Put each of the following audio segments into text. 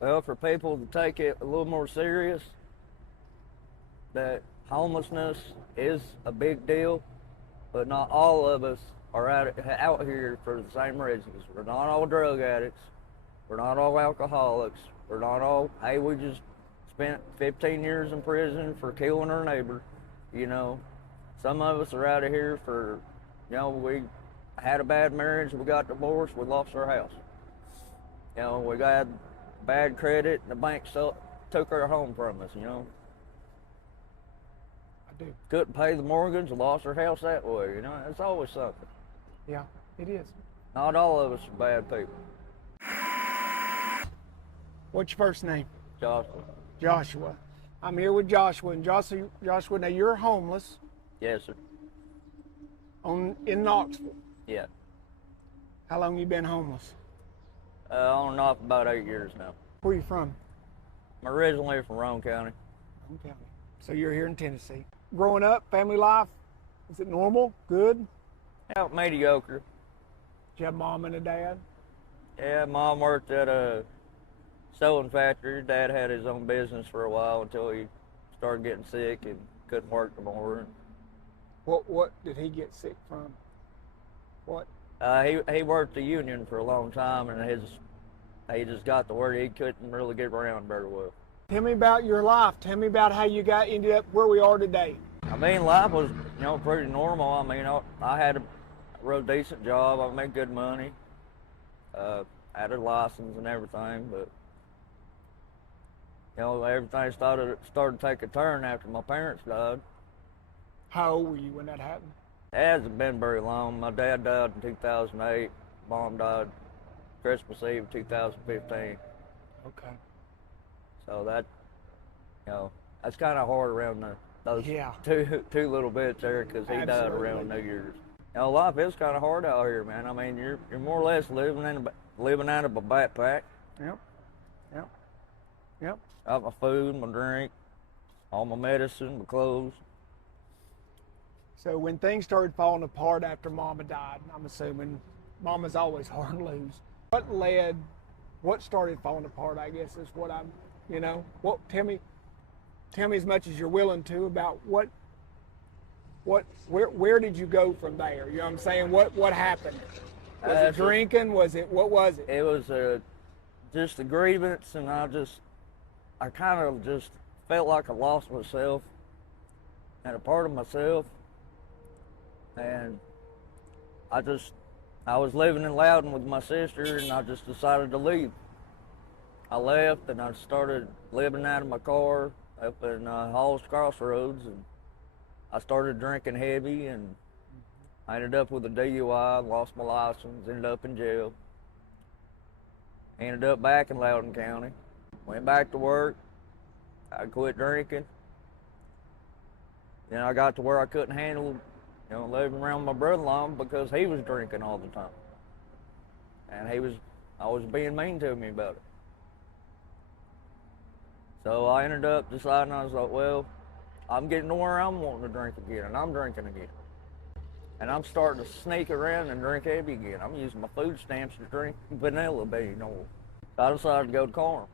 Well, for people to take it a little more serious, that homelessness is a big deal, but not all of us are out here for the same reasons. We're not all drug addicts. We're not all alcoholics. We're not all, hey, we just spent 15 years in prison for killing our neighbor. You know, some of us are out of here for, we had a bad marriage, we got divorced, we lost our house. We got bad credit and the bank took our home from us, I do. Couldn't pay the mortgage, lost our house that way, it's always something. Yeah, it is. Not all of us are bad people. What's your first name? Joshua. Joshua. I'm here with Joshua, and Joshua, now you're homeless Yes, sir. in Knoxville. Yeah. How long you been homeless? On and off about 8 years now. Where you from? I'm originally from Roane County. Roane County. So you're here in Tennessee. Growing up, family life, is it normal? Good? Yeah, mediocre. Did you have mom and a dad? Yeah, Mom worked at a sewing factory. Dad had his own business for a while until he started getting sick and couldn't work no more. What did he get sick from? What? He worked the union for a long time, and he just got to where he couldn't really get around very well. Tell me about your life. Tell me about how you ended up where we are today. I mean, life was, pretty normal. I mean, I had a real decent job. I made good money. Had a license and everything, but everything started to take a turn after my parents died. How old were you when that happened? It hasn't been very long. My dad died in 2008. Mom died Christmas Eve 2015. Okay. So that's kind of hard around those Yeah. two little bits there, because he died around New Year's. Life is kind of hard out here, man. I mean, you're more or less living out of a backpack. Yep. Got my food, my drink, all my medicine, my clothes. So when things started falling apart after Mama died, I'm assuming Mama's always hard to lose. What started falling apart, I guess, is what I'm, tell me as much as you're willing to about where did you go from there? You know what I'm saying? What happened? Was it drinking? What was it? It was just a grievance, and I kind of just felt like I lost myself and a part of myself. And I was living in Loudon with my sister, and I just decided to leave. I left, and I started living out of my car up in Hall's Crossroads, and I started drinking heavy, and I ended up with a DUI, lost my license, ended up in jail. Ended up back in Loudon County, went back to work. I quit drinking. Then I got to where I couldn't handle living around my brother-in-law because he was drinking all the time. And I was being mean to me about it. So I ended up deciding, I was like, well, I'm getting to where I'm wanting to drink again, and I'm drinking again. And I'm starting to sneak around and drink heavy again. I'm using my food stamps to drink vanilla bean oil. So I decided to go to Carm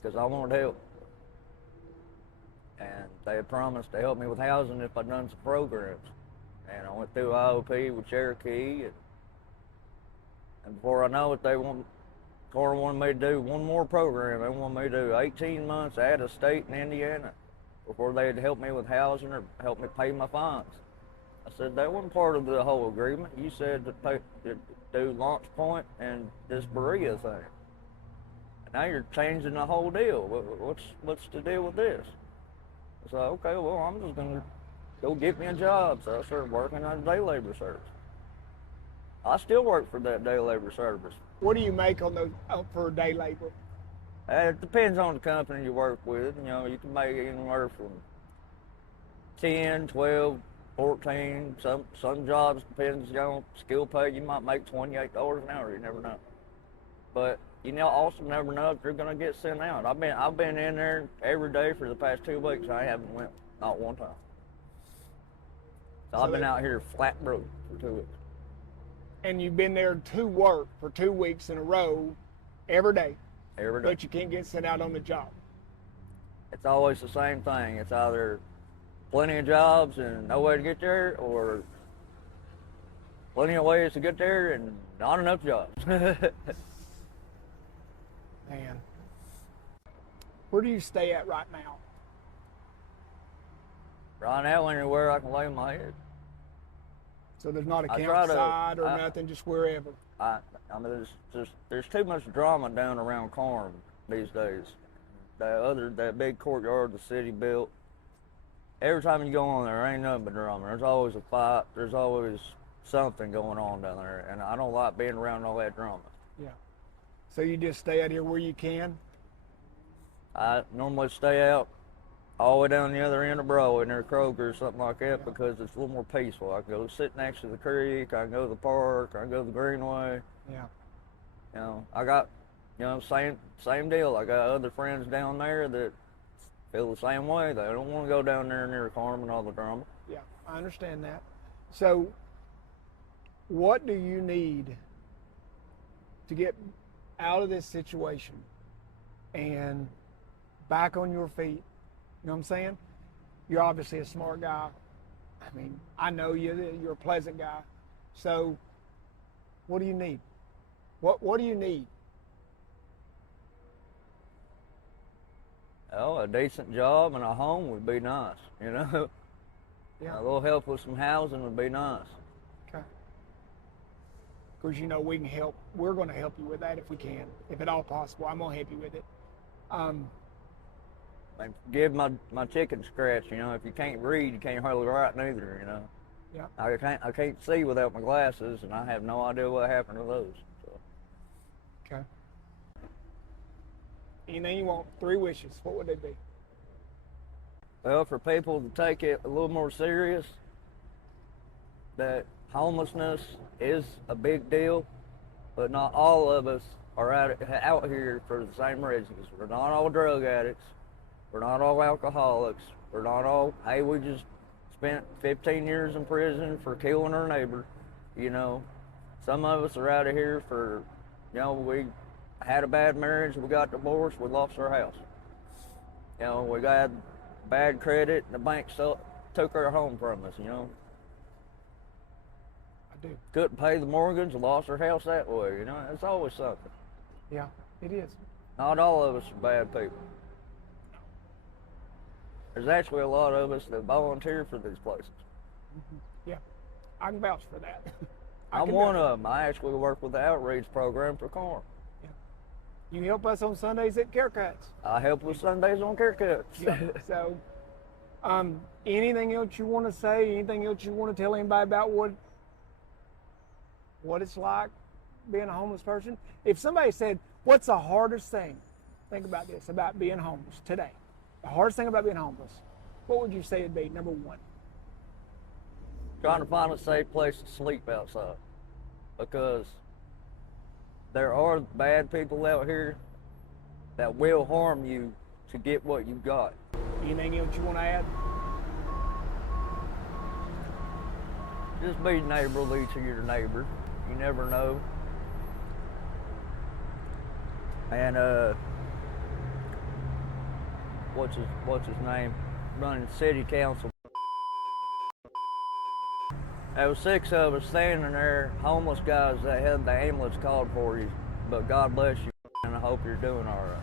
because I wanted help. And they had promised to help me with housing if I'd done some programs. And I went through IOP with Cherokee, and before I know it, Carm wanted me to do one more program. They wanted me to do 18 months out of state in Indiana before they'd help me with housing or help me pay my fines. I said, that wasn't part of the whole agreement. You said to do Launch Point and this Berea thing. And now you're changing the whole deal. What's the deal with this? I said, okay, well, I'm just going to go get me a job. So I started working at a day labor service. I still work for that day labor service. What do you make on those for day labor? It depends on the company you work with. You can make anywhere from 10, 12, 14. Some jobs depends on skill pay. You might make $28 an hour. You never know. But also never know if you're gonna get sent out. I've been in there every day for the past 2 weeks. I haven't went not one time. So I've been out here flat broke for 2 weeks. And you've been there to work for 2 weeks in a row, every day? every day. But you can't get sent out on the job. It's always the same thing. It's either plenty of jobs and no way to get there, or plenty of ways to get there and not enough jobs. Man. Where do you stay at right now? Right now, anywhere I can lay my head. So there's not a I try to- campsite or nothing, just wherever. I mean, there's too much drama down around Carm these days. That big courtyard the city built. Every time you go on there ain't nothing but drama. There's always a fight. There's always something going on down there, and I don't like being around all that drama. Yeah. So you just stay out here where you can? I normally stay out all the way down the other end of Broadway near Kroger or something like that, because it's a little more peaceful. I can go sit next to the creek. I can go to the park. I can go to the Greenway. Yeah. You know, I got, same deal. I got other friends down there that feel the same way. They don't want to go down there near Carm and all the drama. Yeah, I understand that. So what do you need to get out of this situation and back on your feet? You know what I'm saying? You're obviously a smart guy. I mean, I know you. You're a pleasant guy. So what do you need? What do you need? Oh, a decent job and a home would be nice, you know? Yeah. A little help with some housing would be nice. Okay. Because we can help. We're going to help you with that if we can, if at all possible. I'm going to help you with it. Like, give my chicken scratch, if you can't read, you can't hardly write neither, Yeah. I can't see without my glasses, and I have no idea what happened to those. So. Okay. Anything you want, 3 wishes, what would they be? Well, for people to take it a little more serious, that homelessness is a big deal, but not all of us are out here for the same reasons. We're not all drug addicts. We're not all alcoholics. We're not all, hey, we just spent 15 years in prison for killing our neighbor. Some of us are out of here for, we had a bad marriage, we got divorced, we lost our house. We got bad credit, and the bank took our home from us, I do. Couldn't pay the mortgage, lost our house that way, It's always something. Yeah, it is. Not all of us are bad people. There's actually a lot of us that volunteer for these places. Mm-hmm. Yeah, I can vouch for that. I'm one of them. I actually work with the outreach program for Carm. Yeah. You help us on Sundays at Haircuts. I help with Sundays on Haircuts. Yeah. So, anything else you want to say? Anything else you want to tell anybody about what it's like being a homeless person? If somebody said, what's the hardest thing, think about this, about being homeless today? The hardest thing about being homeless, what would you say it'd be, number 1? Trying to find a safe place to sleep outside, because there are bad people out here that will harm you to get what you got. Anything else you want to add? Just be neighborly to your neighbor. You never know. And what's his name? Running city council. There was 6 of us standing there, homeless guys that had the ambulance called for you. But God bless you, and I hope you're doing all right.